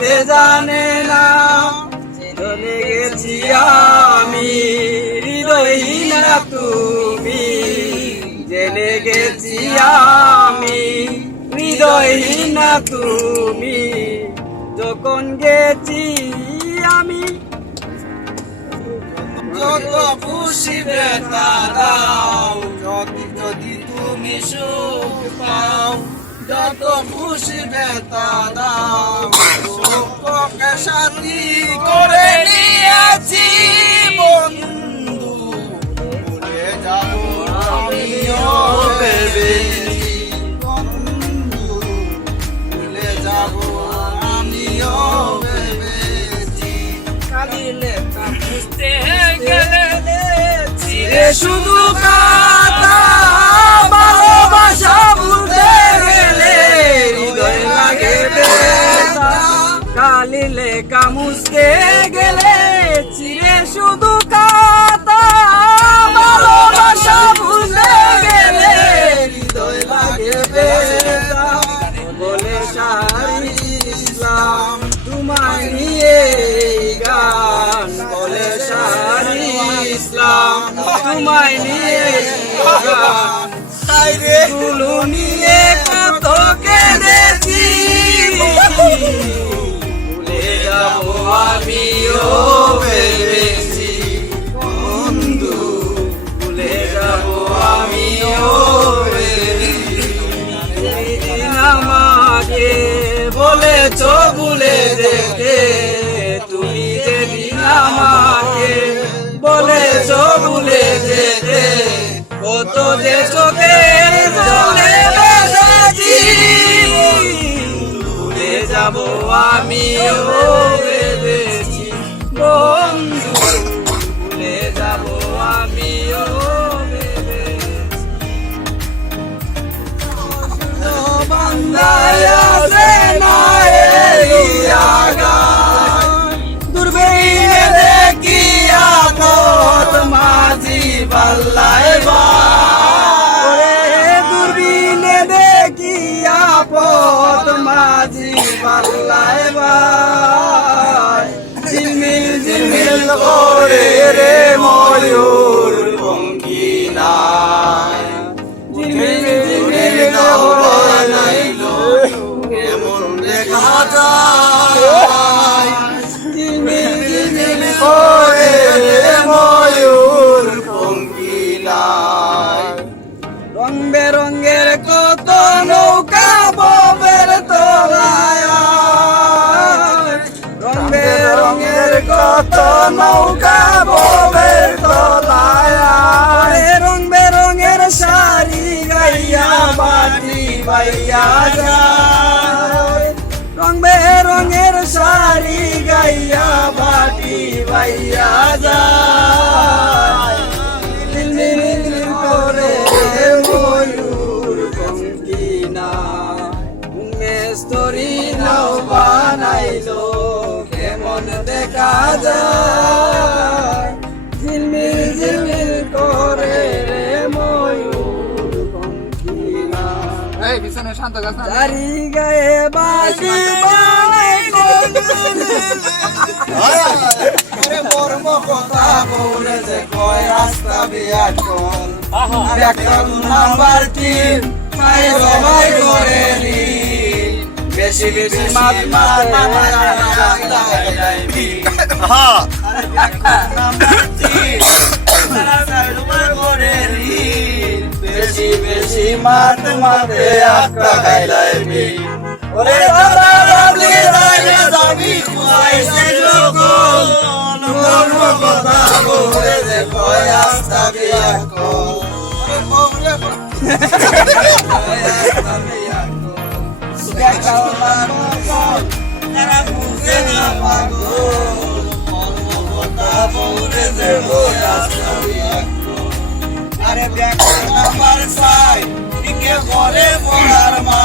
বুঝতে জানে না, চলে গেছি আমি হৃদয়হীন তুমি, জেনে গেছি আমি হৃদয়হীন তুমি, যখন গেছি আমি যত খুশি ব্যথা দাও, যদি তুমি সুখ পাও, যত খুশি ব্যথা দাও, সুখকে সাথী করে নিয়েছি বন্ধু, ভুলে যাব আমিও ভেবেছি বন্ধু, ভুলে যাব আমিও ভেবেছি। কালিলে বুঝতে গেলে চিরে শুধু কথা, ভালোবাসা ভুলতে গেলে হৃদয় লাগে ব্যথা, কালিলে কামুজতে গেলে চিরে শুধু কথা, ভালোবাসা ভুলতে গেলে হৃদয় লাগে ব্যথা, বলে শাহরি ইসলাম তোমায় নিয়ে গান, বলে শাহরি ইসলাম তোমায় নিয়ে গান, গুলো নিয়ে কত কেঁদেছি, ভুলে যাব আমিও ভেবেছি বন্ধু, ভুলে যাব আমিও ভেবেছি, সেদিন আমাকে বলেছ ভুলে যেতে, তুমি যেদিন আমাকে বলেছ ভুলে যেতে, কত যে চোখের জলে বেঁধেছি, ভুলে যাব আমিও ভেবেছি বন্ধু, ভুলে যাব আমিও ভেবেছি, বান্দায় আছে না এই আগান, দূরবীনে দেখি আপদ মাঝি পাল্লায় বাই, দূরবীনে দেখি আপদ মাঝি পাল্লায় বাই, ঝিলমিল ঝিলমিল করে রে ময়ূর পঙ্খী নাই, ঝিলমিল ঝিলমিল করে কেমন দেখা যায়, ঝিলমিল ঝিলমিল করে ময়ূর পঙ্খী নাই, রং বেরঙের কত নৌকা ববের তলায়, রং বেরঙের কত নৌকা ববের তলায়, রং বেরঙের শাড়ি গাইয়া বাটি বাইয়া যায়, রং বেরঙের শাড়ি গাইয়া বাটি বাইয়া যায়, ঝিলমিল করে ময়ূর পঙ্খী নাই, মেস্তরি নাও বানাইলো কেমন দেখা যায়, ঝিলমিল ঝিলমিল করে রে ময়ূর পঙ্খী নাই, এই পিছনে শান্ত গাছ না, চারি গায়ে বাজি বানাইলো, আরে মর্ম কথা বলে যে কয় রাস্তা বিয়া কল, ব্যাকরণ নাম্বার 3 মাই সবাই করে নি, বেশি বেশি মাত মাত বেশি বেশি মাত মাতে আটকা খাইলাই বি, ওরে দাদা দাদি রাইলে দাবি খুয়াইছে লোকল, মর্ম কথা বলে যে কয় রাস্তা বিয়া কল, তারা বুঝে না পাগল, মর্ম কথা বলে যে কয় রাস্তা বিয়া কল, আরে ব্যাকরণ নাম্বার 5 কে বলে পড়ার মা,